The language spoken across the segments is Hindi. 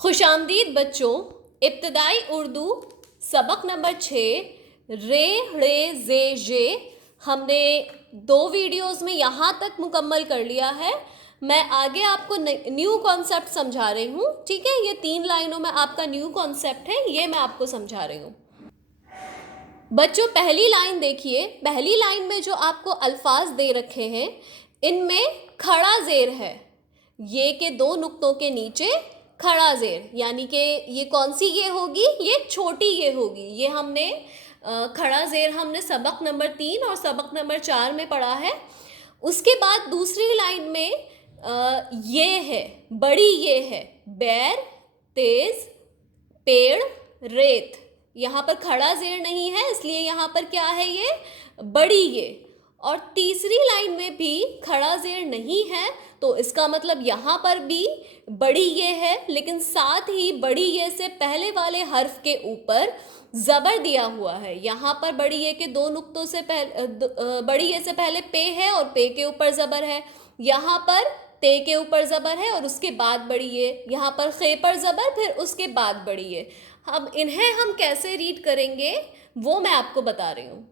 खुशामदीद बच्चों, इब्तदाई उर्दू सबक नंबर 6 रे रे जे जे हमने 2 वीडियोस में यहाँ तक मुकम्मल कर लिया है। मैं आगे आपको न्यू कॉन्सेप्ट समझा रही हूँ। ठीक है, ये 3 लाइनों में आपका न्यू कॉन्सेप्ट है, ये मैं आपको समझा रही हूँ। बच्चों पहली लाइन देखिए। पहली लाइन में जो आपको अल्फाज दे रखे हैं इनमें खड़ा ज़ेर है। ये के 2 नुक्तों के नीचे खड़ा ज़ेर, यानी कि ये कौन सी ये होगी? ये छोटी ये होगी। ये हमने खड़ा ज़ेर हमने सबक नंबर 3 और सबक नंबर 4 में पढ़ा है। उसके बाद दूसरी लाइन में ये है, बड़ी ये है, बैर, तेज़, पेड़, रेत। यहाँ पर खड़ा ज़ेर नहीं है, इसलिए यहाँ पर क्या है? ये बड़ी ये। और तीसरी लाइन में भी खड़ा ज़ेर नहीं है, तो इसका मतलब यहाँ पर भी बड़ी ये है, लेकिन साथ ही बड़ी ये से पहले वाले हर्फ के ऊपर ज़बर दिया हुआ है। यहाँ पर बड़ी ये के 2 नुक्तों से पहले बड़ी ये से पहले पे है और पे के ऊपर ज़बर है। यहाँ पर ते के ऊपर ज़बर है और उसके बाद बड़ी ये। यहाँ पर खे पर ज़बर, फिर उसके बाद बड़ी ये। अब इन्हें हम कैसे रीड करेंगे वो मैं आपको बता रही हूँ।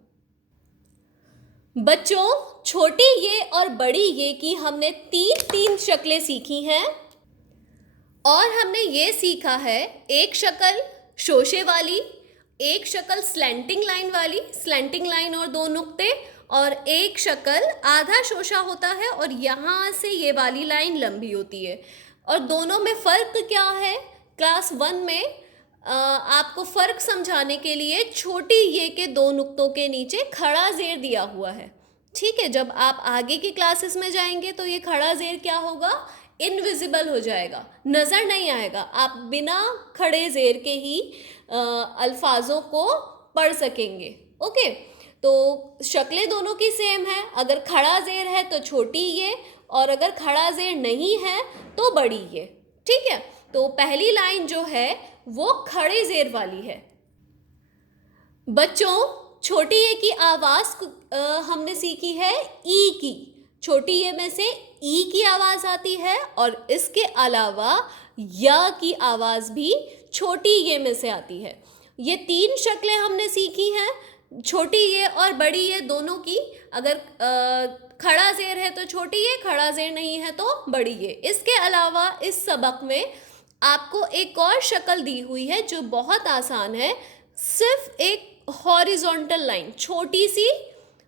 बच्चों छोटी ये और बड़ी ये की हमने 3 शक्लें सीखी हैं और हमने ये सीखा है, एक शक्ल शोशे वाली, एक शक्ल स्लैंटिंग लाइन वाली, स्लैंटिंग लाइन और 2 नुक्ते, और एक शक्ल आधा शोशा होता है और यहाँ से ये वाली लाइन लंबी होती है। और दोनों में फ़र्क क्या है? क्लास 1 में आपको फ़र्क समझाने के लिए छोटी ये के 2 नुक्तों के नीचे खड़ा ज़ेर दिया हुआ है। ठीक है, जब आप आगे की क्लासेस में जाएंगे तो ये खड़ा ज़ेर क्या होगा? इनविजिबल हो जाएगा, नज़र नहीं आएगा। आप बिना खड़े ज़ेर के ही अल्फाजों को पढ़ सकेंगे। ओके, तो शक्लें दोनों की सेम है। अगर खड़ा ज़ेर है तो छोटी ये, और अगर खड़ा ज़ेर नहीं है तो बड़ी ये। ठीक है, तो पहली लाइन जो है वो खड़े ज़ेर वाली है। बच्चों छोटी ये की आवाज़ हमने सीखी है ई की। छोटी ये में से ई की आवाज़ आती है और इसके अलावा या की आवाज़ भी छोटी ये में से आती है। ये 3 शक्लें हमने सीखी हैं, छोटी ये और बड़ी ये दोनों की। अगर खड़ा ज़ेर है तो छोटी ये, खड़ा ज़ेर नहीं है तो बड़ी ये। इसके अलावा इस सबक में आपको एक और शक्ल दी हुई है जो बहुत आसान है। सिर्फ एक हॉरिजॉन्टल लाइन, छोटी सी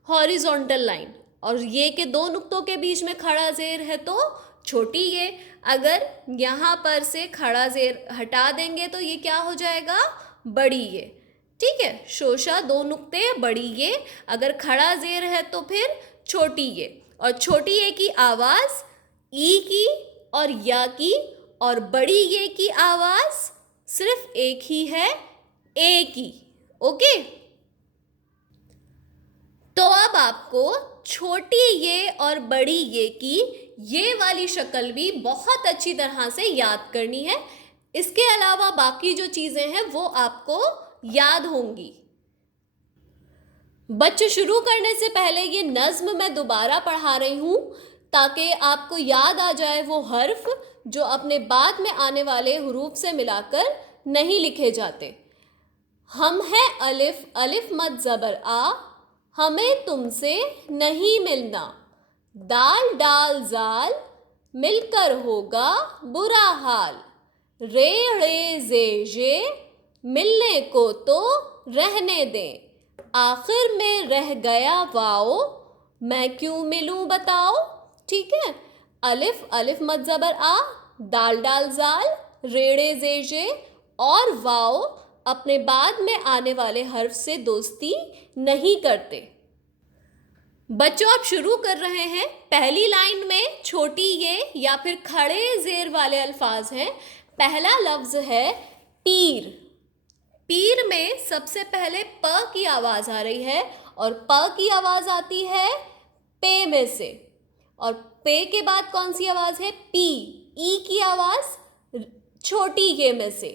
हॉरिजॉन्टल लाइन, और ये के 2 नुक्तों के बीच में खड़ा ज़ेर है तो छोटी ये। अगर यहाँ पर से खड़ा ज़ेर हटा देंगे तो ये क्या हो जाएगा? बड़ी ये। ठीक है, शोशा 2 नुक्ते बड़ी ये, अगर खड़ा ज़ेर है तो फिर छोटी ये। और छोटी ये की आवाज़ ई की और या की, और बड़ी ये की आवाज़ सिर्फ एक ही है, ए की। ओके, तो अब आपको छोटी ये और बड़ी ये की ये वाली शक्ल भी बहुत अच्छी तरह से याद करनी है। इसके अलावा बाकी जो चीज़ें हैं वो आपको याद होंगी। बच्चों शुरू करने से पहले ये नज़्म मैं दोबारा पढ़ा रही हूँ ताकि आपको याद आ जाए वो हर्फ जो अपने बाद में आने वाले हुरूफ से मिलाकर नहीं लिखे जाते। हम हैं अलिफ, अलिफ मद ज़बर आ, हमें तुमसे नहीं मिलना। दाल डाल जाल, मिलकर होगा बुरा हाल। रे रे जे जे, मिलने को तो रहने दें। आखिर में रह गया वाओ, मैं क्यों मिलूं बताओ। ठीक है, अलिफ, अलिफ मद ज़बर आ, दाल डाल जाल, रेड़े जे जे और वाओ अपने बाद में आने वाले हर्फ से दोस्ती नहीं करते। बच्चों आप शुरू कर रहे हैं। पहली लाइन में छोटी ये या फिर खड़े ज़ेर वाले अल्फाज हैं। पहला लफ्ज़ है पीर। पीर में सबसे पहले प की आवाज़ आ रही है और प की आवाज़ आती है पे में से, और पे के बाद कौन सी आवाज़ है? पी। ई की आवाज़ छोटी ये में से,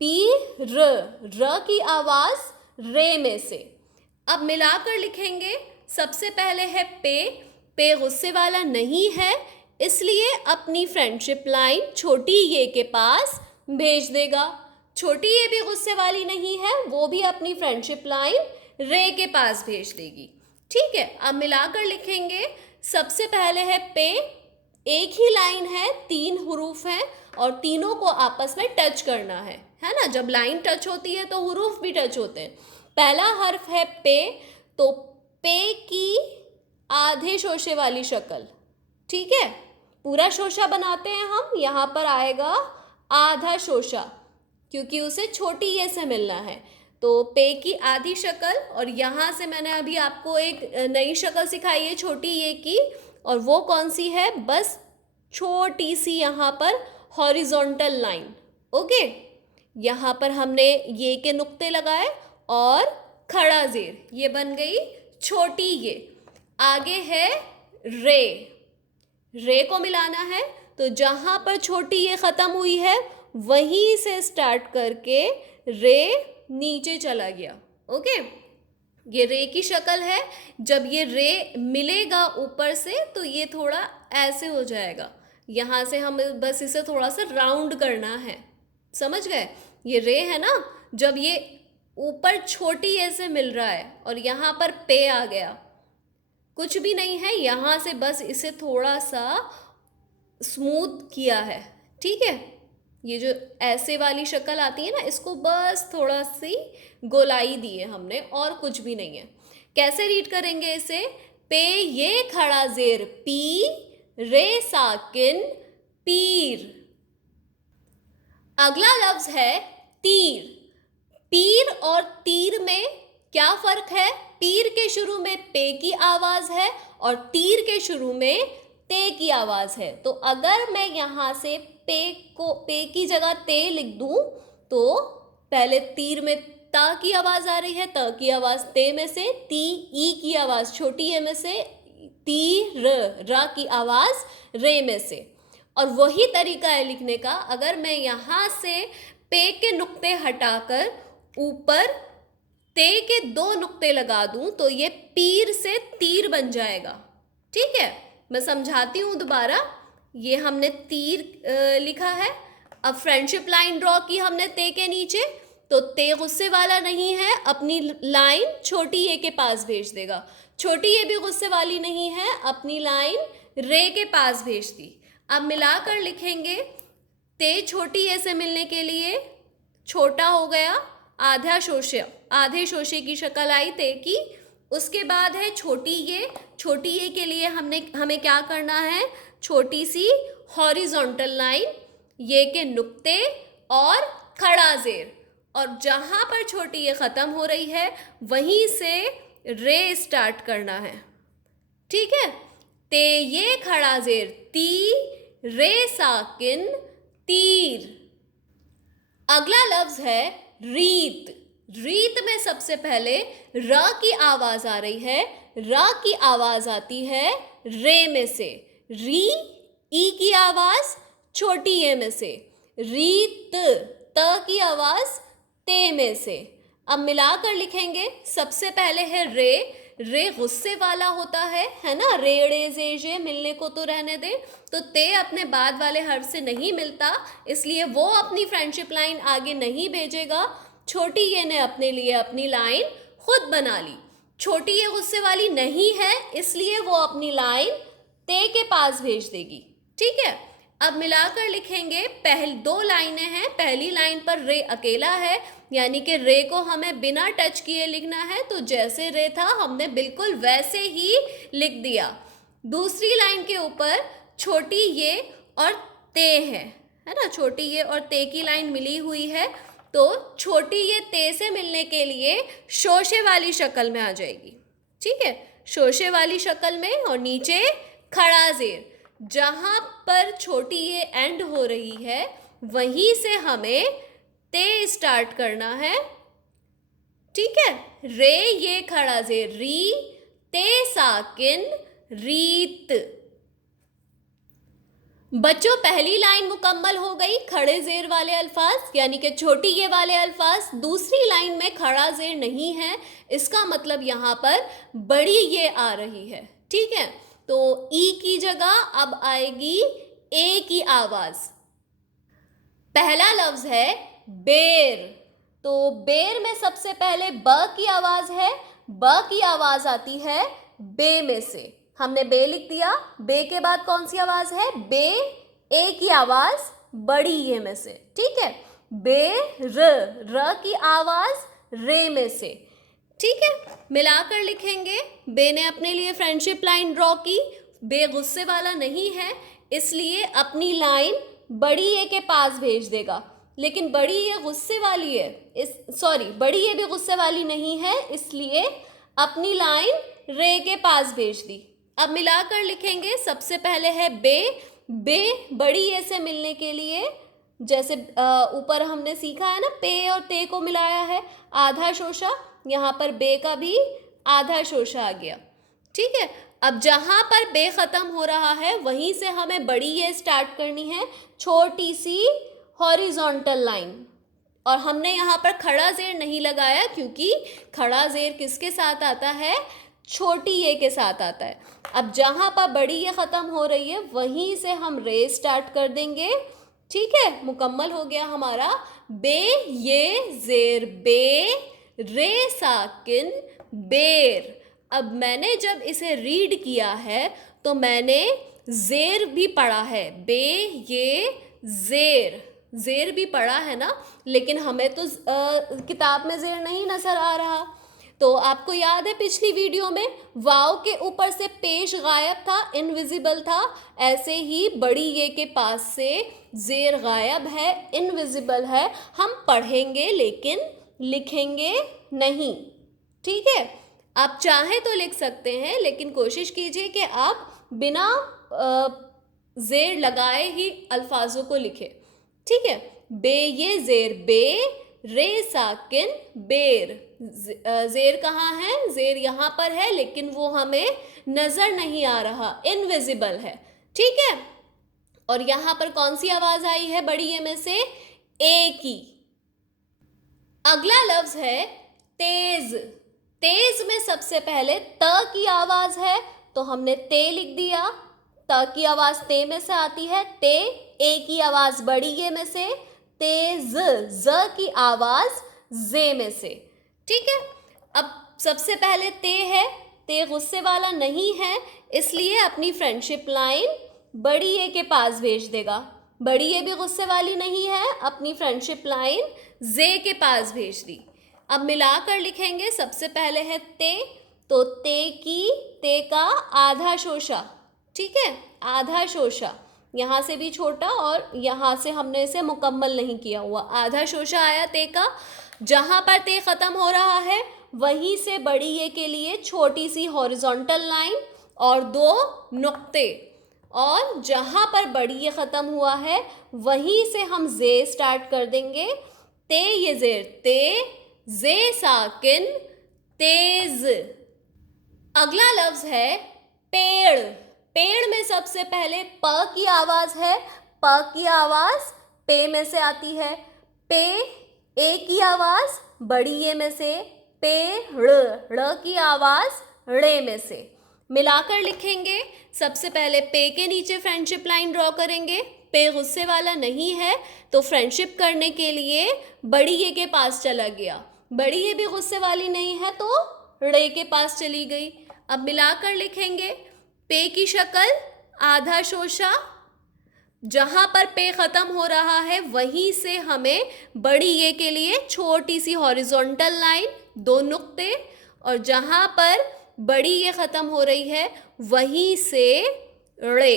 पी र की आवाज़ रे में से। अब मिलाकर लिखेंगे। सबसे पहले है पे गुस्से वाला नहीं है, इसलिए अपनी फ्रेंडशिप लाइन छोटी ये के पास भेज देगा। छोटी ये भी गुस्से वाली नहीं है, वो भी अपनी फ्रेंडशिप लाइन रे के पास भेज देगी। ठीक है, अब मिलाकर लिखेंगे। सबसे पहले है पे, एक ही लाइन है, 3 हुरूफ हैं और तीनों को आपस में टच करना है ना। जब लाइन टच होती है तो हुरूफ भी टच होते हैं। पहला हर्फ है पे, तो पे की आधे शोशे वाली शक्ल। ठीक है, पूरा शोशा बनाते हैं हम, यहाँ पर आएगा आधा शोशा क्योंकि उसे छोटी ये से मिलना है। तो पे की आधी शक्ल, और यहाँ से मैंने अभी आपको एक नई शक्ल सिखाई है छोटी ये की, और वो कौन सी है, बस छोटी सी यहाँ पर हॉरिजॉन्टल लाइन। ओके, यहाँ पर हमने ये के नुक्ते लगाए और खड़ा जेर, ये बन गई छोटी ये। आगे है रे, रे को मिलाना है, तो जहाँ पर छोटी ये ख़त्म हुई है वहीं से स्टार्ट करके रे नीचे चला गया। ओके, ये रे की शक्ल है। जब ये रे मिलेगा ऊपर से तो ये थोड़ा ऐसे हो जाएगा, यहाँ से हम बस इसे थोड़ा सा राउंड करना है, समझ गए। ये रे है ना, जब ये ऊपर छोटी ए से मिल रहा है और यहाँ पर पे आ गया, कुछ भी नहीं है, यहाँ से बस इसे थोड़ा सा स्मूथ किया है। ठीक है, ये जो ऐसे वाली शक्ल आती है ना, इसको बस थोड़ा सी गोलाई दी है हमने, और कुछ भी नहीं है। कैसे रीड करेंगे इसे, पे ये खड़ा जेर पी, रे साकिन पीर। अगला लफ्ज है तीर। पीर और तीर में क्या फर्क है, पीर के शुरू में पे की आवाज है और तीर के शुरू में ते की आवाज है। तो अगर मैं यहाँ से पे की जगह ते लिख दूं तो पहले तीर में ता की आवाज आ रही है, त की आवाज ते में से, ती ई की आवाज छोटी ए में से, ती र की आवाज रे में से। और वही तरीका है लिखने का। अगर मैं यहाँ से पे के नुक्ते हटाकर ऊपर ते के 2 नुक्ते लगा दूं तो ये पीर से तीर बन जाएगा। ठीक है, मैं समझाती हूँ दोबारा। ये हमने तीर लिखा है, अब फ्रेंडशिप लाइन ड्रॉ की हमने ते के नीचे, तो ते गुस्से वाला नहीं है, अपनी लाइन छोटी ए के पास भेज देगा। छोटी ए भी गुस्से वाली नहीं है, अपनी लाइन रे के पास भेज दी। अब मिलाकर लिखेंगे, ते छोटी ए से मिलने के लिए छोटा हो गया, आधा शोशा, आधे शोशे की शक्ल आई ते की। उसके बाद है छोटी ये, छोटी ये के लिए हमें क्या करना है, छोटी सी हॉरिजॉन्टल लाइन, ये के नुक्ते और खड़ा जेर, और जहाँ पर छोटी ये ख़त्म हो रही है वहीं से रे स्टार्ट करना है। ठीक है, ते ये खड़ा जेर ती, रे साकिन तीर। अगला लफ्ज है रीत। रीत में सबसे पहले र की आवाज आ रही है, र की आवाज आती है रे में से, री ई की आवाज छोटी ए में से, रीत त की आवाज ते में से। अब मिलाकर लिखेंगे, सबसे पहले है रे, रे गुस्से वाला होता है ना, रेड़े जे जे मिलने को तो रहने दे, तो ते अपने बाद वाले हर्फ से नहीं मिलता, इसलिए वो अपनी फ्रेंडशिप लाइन आगे नहीं भेजेगा। छोटी ये ने अपने लिए अपनी लाइन खुद बना ली। छोटी ये गुस्से वाली नहीं है, इसलिए वो अपनी लाइन ते के पास भेज देगी। ठीक है, अब मिलाकर लिखेंगे, 2 लाइनें हैं, पहली लाइन पर रे अकेला है, यानी कि रे को हमें बिना टच किए लिखना है, तो जैसे रे था हमने बिल्कुल वैसे ही लिख दिया। दूसरी लाइन के ऊपर छोटी ये और ते है ना, छोटी ये और ते की लाइन मिली हुई है, तो छोटी ये ते से मिलने के लिए शोशे वाली शक्ल में आ जाएगी। ठीक है, शोशे वाली शक्ल में, और नीचे खड़ा जेर, जहाँ पर छोटी ये एंड हो रही है वहीं से हमें ते स्टार्ट करना है। ठीक है, रे ये खड़ा जेर री, ते साकिन रीत। बच्चों, पहली लाइन मुकम्मल हो गई, खड़े जेर वाले अल्फाज यानी कि छोटी ये वाले अल्फाज। दूसरी लाइन में खड़ा जेर नहीं है, इसका मतलब यहाँ पर बड़ी ये आ रही है। ठीक है, तो ई की जगह अब आएगी ए की आवाज। पहला लफ्ज है बेर। तो बेर में सबसे पहले ब की आवाज है, ब की आवाज आती है बे में से। हमने बे लिख दिया, बे के बाद कौन सी आवाज है? बे, ए की आवाज बड़ी ये में से, ठीक है। बे र की आवाज रे में से, ठीक है। मिलाकर लिखेंगे। बे ने अपने लिए फ्रेंडशिप लाइन ड्रॉ की। बे गुस्से वाला नहीं है, इसलिए अपनी लाइन बड़ी ए के पास भेज देगा। लेकिन बड़ी ए गुस्से वाली है, बड़ी ए भी गुस्से वाली नहीं है, इसलिए अपनी लाइन रे के पास भेज दी। अब मिलाकर लिखेंगे। सबसे पहले है बे। बे बड़ी ए से मिलने के लिए, जैसे ऊपर हमने सीखा है ना, पे और ते को मिलाया है, आधा शोशा, यहाँ पर बे का भी आधा शोशा आ गया, ठीक है। अब जहाँ पर बे ख़त्म हो रहा है वहीं से हमें बड़ी ये स्टार्ट करनी है, छोटी सी हॉरिजॉन्टल लाइन। और हमने यहाँ पर खड़ा ज़ेर नहीं लगाया, क्योंकि खड़ा ज़ेर किसके साथ आता है? छोटी ये के साथ आता है। अब जहाँ पर बड़ी ये ख़त्म हो रही है वहीं से हम रे स्टार्ट कर देंगे, ठीक है। मुकम्मल हो गया हमारा बे ये ज़ेर बे, रे साकिन बेर। अब मैंने जब इसे रीड किया है तो मैंने ज़ेर भी पढ़ा है, बे ये ज़ेर, ज़ेर भी पढ़ा है ना, लेकिन हमें तो किताब में ज़ेर नहीं नज़र आ रहा। तो आपको याद है पिछली वीडियो में वाव के ऊपर से पेश गायब था, इनविजिबल था, ऐसे ही बड़ी ये के पास से ज़ेर गायब है, इनविजिबल है। हम पढ़ेंगे लेकिन लिखेंगे नहीं, ठीक है। आप चाहे तो लिख सकते हैं, लेकिन कोशिश कीजिए कि आप बिना ज़ेर लगाए ही अल्फाजों को लिखें, ठीक है। बे ये ज़ेर बे, रे साकिन बेर। ज़ेर कहाँ है? ज़ेर यहाँ पर है, लेकिन वो हमें नज़र नहीं आ रहा, इनविजिबल है, ठीक है। और यहाँ पर कौन सी आवाज़ आई है बड़ी ए में से? ए की। अगला लफ्ज़ है तेज़। तेज़ में सबसे पहले त की आवाज़ है, तो हमने ते लिख दिया। त की आवाज़ ते में से आती है, ते। ए की आवाज़ बड़ी ये में से, तेज़। ज की आवाज़ जे में से, ठीक है। अब सबसे पहले ते है, ते गुस्से वाला नहीं है, इसलिए अपनी फ्रेंडशिप लाइन बड़ी ए के पास भेज देगा। बड़ी ए भी गुस्से वाली नहीं है, अपनी फ्रेंडशिप लाइन जे के पास भेज दी। अब मिलाकर लिखेंगे। सबसे पहले है ते, तो ते की, ते का आधा शोशा, ठीक है, आधा शोशा। यहाँ से भी छोटा और यहाँ से हमने इसे मुकम्मल नहीं किया हुआ, आधा शोशा आया ते का। जहाँ पर ते ख़त्म हो रहा है वहीं से बड़ी ये के लिए छोटी सी हॉरिजॉन्टल लाइन और दो नुक्ते, और जहाँ पर बड़ी ये ख़त्म हुआ है वहीं से हम जे स्टार्ट कर देंगे। ते ये ज़ेर ते, जे साकिन तेज़। अगला लफ्ज़ है पेड़। पेड़ में सबसे पहले प की आवाज़ है, प की आवाज़ पे में से आती है, पे। ए की आवाज़ बड़ी ए में से, पेड़ की आवाज़ ड़े में से। मिलाकर लिखेंगे। सबसे पहले पे के नीचे फ्रेंडशिप लाइन ड्रॉ करेंगे। पे गुस्से वाला नहीं है, तो फ्रेंडशिप करने के लिए बड़ी ए के पास चला गया। बड़ी ए भी गुस्से वाली नहीं है, तो ड़े के पास चली गई। अब मिलाकर लिखेंगे। पे की शक्ल आधा शोशा, जहाँ पर पे ख़त्म हो रहा है वहीं से हमें बड़ी ए के लिए छोटी सी हॉरिजॉन्टल लाइन, दो नुक्ते, और जहाँ पर बड़ी ए ख़त्म हो रही है वहीं से रे।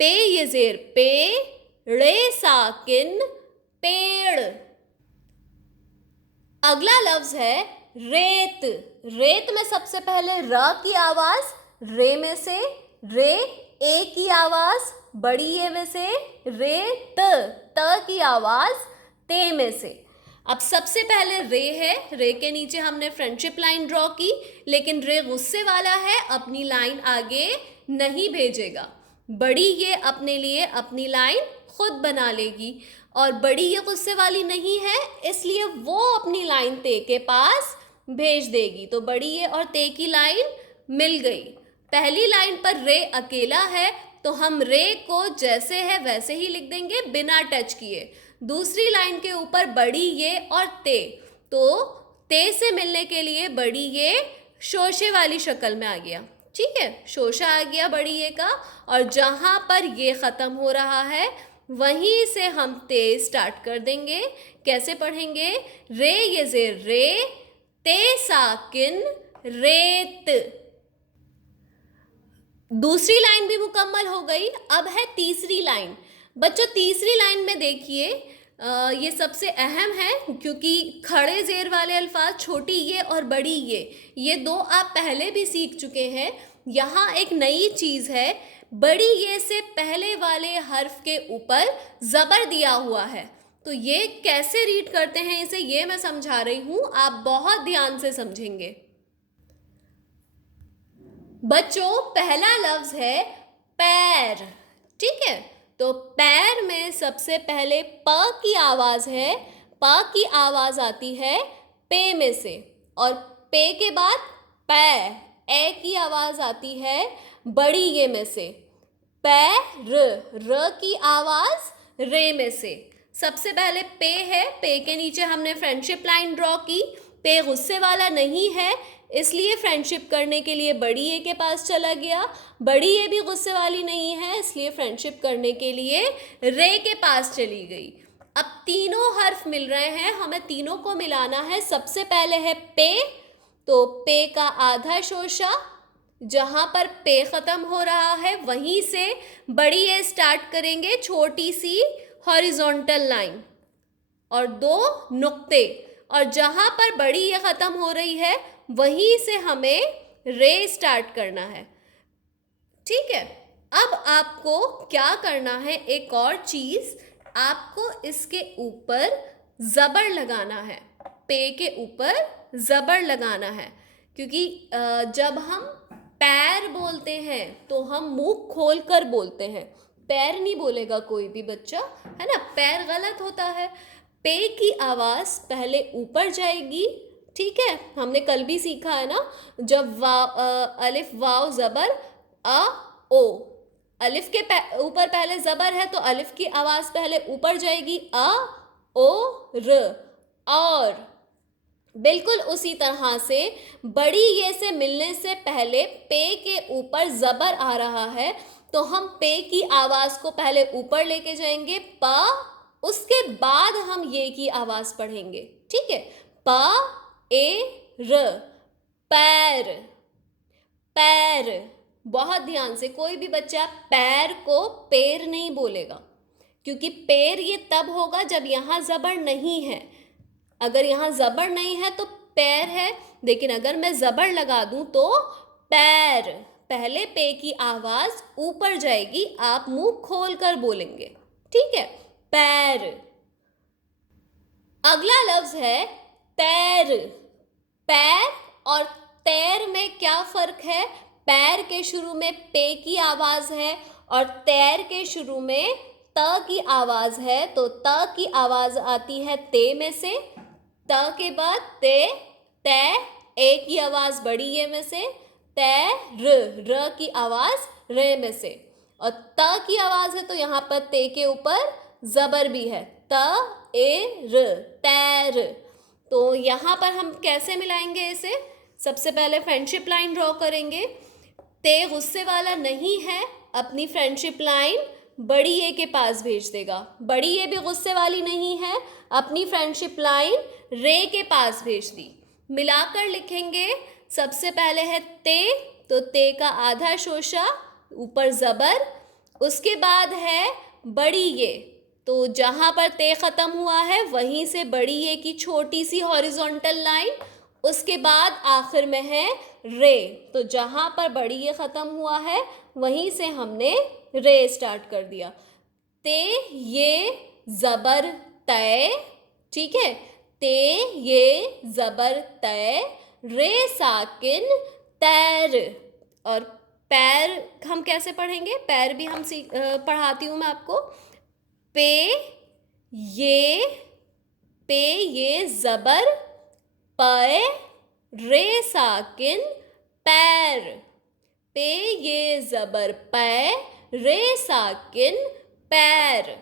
पे ये ज़ेर पे, रे साकिन पेड़। अगला लफ्ज़ है रेत। रेत में सबसे पहले र की आवाज़ रे में से, रे। ए की आवाज़ बड़ी ए में से, रे। त की आवाज़ ते में से। अब सबसे पहले रे है, रे के नीचे हमने फ्रेंडशिप लाइन ड्रॉ की, लेकिन रे गुस्से वाला है, अपनी लाइन आगे नहीं भेजेगा। बड़ी ये अपने लिए अपनी लाइन खुद बना लेगी, और बड़ी ये गुस्से वाली नहीं है, इसलिए वो अपनी लाइन ते के पास भेज देगी। तो बड़ी ये और ते की लाइन मिल गई। पहली लाइन पर रे अकेला है, तो हम रे को जैसे है वैसे ही लिख देंगे बिना टच किए। दूसरी लाइन के ऊपर बड़ी ये और ते, तो ते से मिलने के लिए बड़ी ये शोशे वाली शक्ल में आ गया। ठीक है, शोशा आ गया बड़ी ये का, और जहाँ पर ये ख़त्म हो रहा है वहीं से हम ते स्टार्ट कर देंगे। कैसे पढ़ेंगे? रे ये जे रे, ते साकिन रेत। दूसरी लाइन भी मुकम्मल हो गई। अब है तीसरी लाइन। बच्चों तीसरी लाइन में देखिए, ये सबसे अहम है क्योंकि खड़े जेर वाले अल्फाज छोटी ये और बड़ी ये दो आप पहले भी सीख चुके हैं। यहाँ एक नई चीज़ है, बड़ी ये से पहले वाले हर्फ के ऊपर ज़बर दिया हुआ है। तो ये कैसे रीड करते हैं इसे, ये मैं समझा रही हूँ, आप बहुत ध्यान से समझेंगे। बच्चों पहला लफ्ज है पैर। ठीक है, तो पैर में सबसे पहले प की आवाज़ है। प की आवाज़ आती है पे में से, और पे के बाद पै, ए की आवाज़ आती है बड़ी ये में से। पैर, र की आवाज़ रे में से। सबसे पहले पे है, पे के नीचे हमने फ्रेंडशिप लाइन ड्रॉ की। पे गुस्से वाला नहीं है, इसलिए फ्रेंडशिप करने के लिए बड़ी ए के पास चला गया। बड़ी ए भी गुस्से वाली नहीं है, इसलिए फ्रेंडशिप करने के लिए रे के पास चली गई। अब तीनों हर्फ मिल रहे हैं, हमें तीनों को मिलाना है। सबसे पहले है पे, तो पे का आधा शोशा, जहाँ पर पे ख़त्म हो रहा है वहीं से बड़ी ए स्टार्ट करेंगे, छोटी सी हॉरिजॉन्टल लाइन और दो नुक्ते, और जहाँ पर बड़ी ये ख़त्म हो रही है वहीं से हमें रे स्टार्ट करना है। ठीक है, अब आपको क्या करना है, एक और चीज़, आपको इसके ऊपर ज़बर लगाना है। पे के ऊपर ज़बर लगाना है, क्योंकि जब हम पैर बोलते हैं तो हम मुंह खोल कर बोलते हैं, पैर नहीं बोलेगा कोई भी बच्चा, है ना, पैर गलत होता है। पे की आवाज़ पहले ऊपर जाएगी। ठीक है, हमने कल भी सीखा है ना, जब अलिफ वाव ज़बर अ ओ, अलिफ के ऊपर पहले ज़बर है तो अलिफ की आवाज़ पहले ऊपर जाएगी, अ ओ र, और बिल्कुल उसी तरह से बड़ी ये से मिलने से पहले पे के ऊपर ज़बर आ रहा है, तो हम पे की आवाज़ को पहले ऊपर लेके जाएंगे प, उसके बाद हम ये की आवाज़ पढ़ेंगे। ठीक है, प ए र, पैर। पैर, बहुत ध्यान से, कोई भी बच्चा पैर को पैर नहीं बोलेगा, क्योंकि पैर ये तब होगा जब यहाँ ज़बर नहीं है। अगर यहाँ ज़बर नहीं है तो पैर है, लेकिन अगर मैं ज़बर लगा दूँ तो पैर। पहले पे की आवाज़ ऊपर जाएगी, आप मुंह खोल कर बोलेंगे। ठीक है, पैर। अगला लफ्ज़ है तैर। पैर और तैर में क्या फ़र्क है? पैर के शुरू में पे की आवाज़ है और तैर के शुरू में त की आवाज़ है, तो त की आवाज़ आती है ते में से, त के बाद ते, तै, ए की आवाज़ बड़ी ये में से, तै, र की आवाज़ रे में से, और त की आवाज़ है तो यहाँ पर ते के ऊपर ज़बर भी है, त ए र, तैर। तो यहाँ पर हम कैसे मिलाएंगे इसे? सबसे पहले फ्रेंडशिप लाइन ड्रॉ करेंगे। ते गुस्से वाला नहीं है, अपनी फ्रेंडशिप लाइन बड़ी ए के पास भेज देगा। बड़ी ए भी गुस्से वाली नहीं है, अपनी फ्रेंडशिप लाइन रे के पास भेज दी। मिलाकर लिखेंगे, सबसे पहले है ते, तो ते का आधा शोशा, ऊपर ज़बर, उसके बाद है बड़ी ये, तो जहाँ पर ते ख़त्म हुआ है वहीं से बड़ी ये की छोटी सी हॉरिजॉन्टल लाइन, उसके बाद आखिर में है रे, तो जहाँ पर बड़ी ये ख़त्म हुआ है वहीं से हमने रे स्टार्ट कर दिया। ते ये ज़बर तय, ठीक है, ते ये ज़बर तय, रे साकिन तैर। और पैर हम कैसे पढ़ेंगे? पैर भी हम पढ़ाती हूँ मैं आपको। पे ये ज़बर पय, रे साकिन पैर। पे ये ज़बर पै, रे साकिन पैर।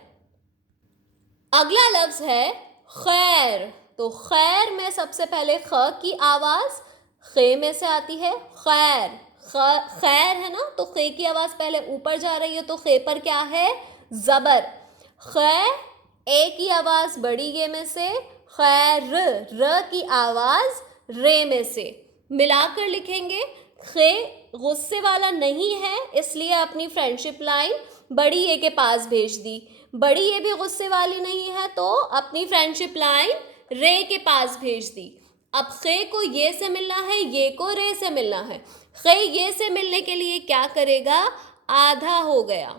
अगला लफ्ज है खैर। तो खैर में सबसे पहले ख की आवाज खे में से आती है। खैर, खैर है ना, तो खे की आवाज पहले ऊपर जा रही है, तो खे पर क्या है? जबर। खै, ए की आवाज बड़ी ये में से, खैर, र की आवाज रे में से। मिलाकर लिखेंगे। खे गुस्से वाला नहीं है, इसलिए अपनी फ्रेंडशिप लाइन बड़ी ए के पास भेज दी। बड़ी ए भी गुस्से वाली नहीं है, तो अपनी फ्रेंडशिप लाइन रे के पास भेज दी। अब खे को ये से मिलना है, ये को रे से मिलना है। खे ये से मिलने के लिए क्या करेगा? आधा हो गया।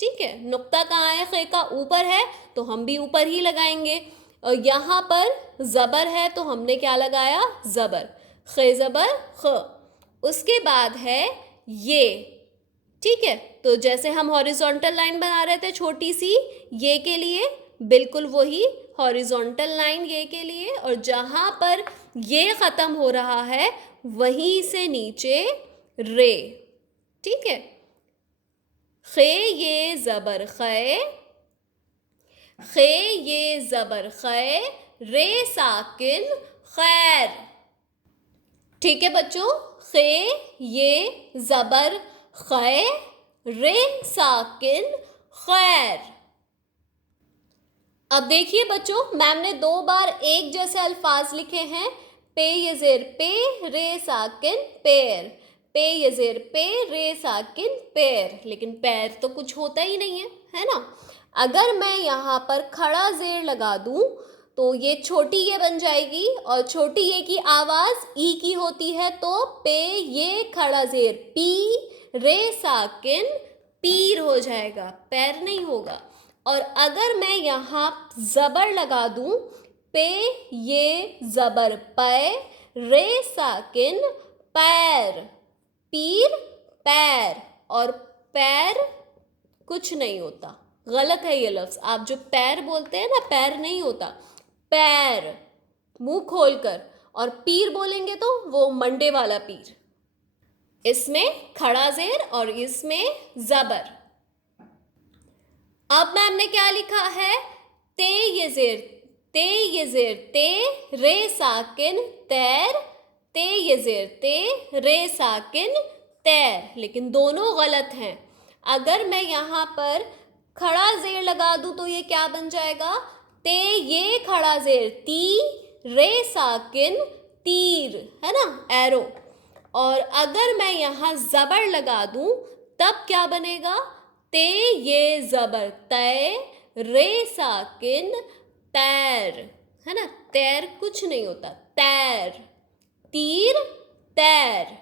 ठीक है, नुक्ता कहाँ है? खे का ऊपर है, तो हम भी ऊपर ही लगाएंगे। और यहाँ पर ज़बर है, तो हमने क्या लगाया? ज़बर। खे ज़बर ख। उसके बाद है ये। ठीक है, तो जैसे हम हॉरिजॉन्टल लाइन बना रहे थे छोटी सी ये के लिए, बिल्कुल वही हॉरिजॉन्टल लाइन ये के लिए, और जहाँ पर ये ख़त्म हो रहा है वहीं से नीचे रे। ठीक है, खे ये ज़बर खे, खे ये ज़बर खे, रे साकिन खैर। ठीक है बच्चों, खे ये ज़बर खे, रे साकिन खैर। अब देखिए बच्चों, मैम ने 2 बार एक जैसे अल्फाज लिखे हैं। पे ये ज़ेर पे, रे साकिन पैर। पे ये ज़ेर पे, रे साकिन पैर। लेकिन पैर तो कुछ होता ही नहीं है ना। अगर मैं यहाँ पर खड़ा ज़ेर लगा दूँ तो ये छोटी ये बन जाएगी, और छोटी ये की आवाज़ ई की होती है, तो पे ये खड़ा ज़ेर पी, रे साकिन पीर हो जाएगा, पैर नहीं होगा। और अगर मैं यहाँ ज़बर लगा दूँ, पे ये ज़बर पै, रे साकिन पैर, पीर पैर, और पैर कुछ नहीं होता। गलत है ये लफ्ज़। आप जो पैर बोलते हैं ना, पैर नहीं होता, पैर मुंह खोलकर, और पीर बोलेंगे तो वो मंडे वाला पीर। इसमें खड़ा ज़ेर और इसमें ज़बर। अब मैम ने क्या लिखा है? ते ये ज़ेर ते, ये ज़ेर ते, रे साकिन तैर, ते ये ज़ेर ते, रे साकिन तैर। लेकिन दोनों गलत हैं। अगर मैं यहाँ पर खड़ा ज़ेर लगा दूँ तो ये क्या बन जाएगा? ते ये खड़ा ज़ेर ती, रे साकिन तीर, है ना, एरो। और अगर मैं यहाँ ज़बर लगा दूँ तब क्या बनेगा? ते ये ज़बर तय, रे साकिन तैर, है ना। तैर कुछ नहीं होता, तैर, तीर, तैर।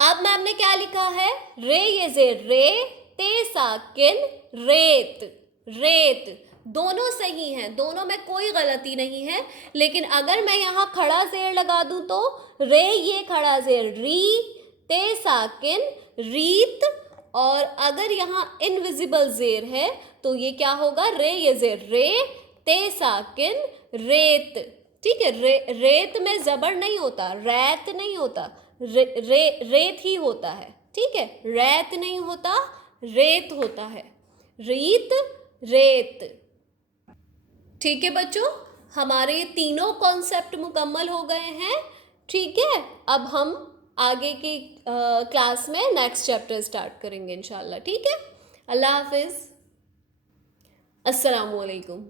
अब मैम ने क्या लिखा है? रे ये ज़ेर रे, ते साकिन रेत, रेत। दोनों सही हैं, दोनों में कोई गलती नहीं है। लेकिन अगर मैं यहाँ खड़ा ज़ेर लगा दूँ तो रे ये खड़ा ज़ेर री, ते साकिन रीत, और अगर यहाँ इनविजिबल ज़ेर है तो ये क्या होगा? रे ये ज़ेर रे, ते साकिन रेत। ठीक है, रेत में ज़बर नहीं होता, रैत नहीं होता, रेत ही होता है। ठीक है, रैत नहीं होता, रेत होता है, रीत, रेत। ठीक है बच्चों, हमारे तीनों कॉन्सेप्ट मुकम्मल हो गए हैं। ठीक है, अब हम आगे की क्लास में नेक्स्ट चैप्टर स्टार्ट करेंगे इंशाल्लाह। ठीक है, अल्लाह हाफिज़, अस्सलामुअलैकुम।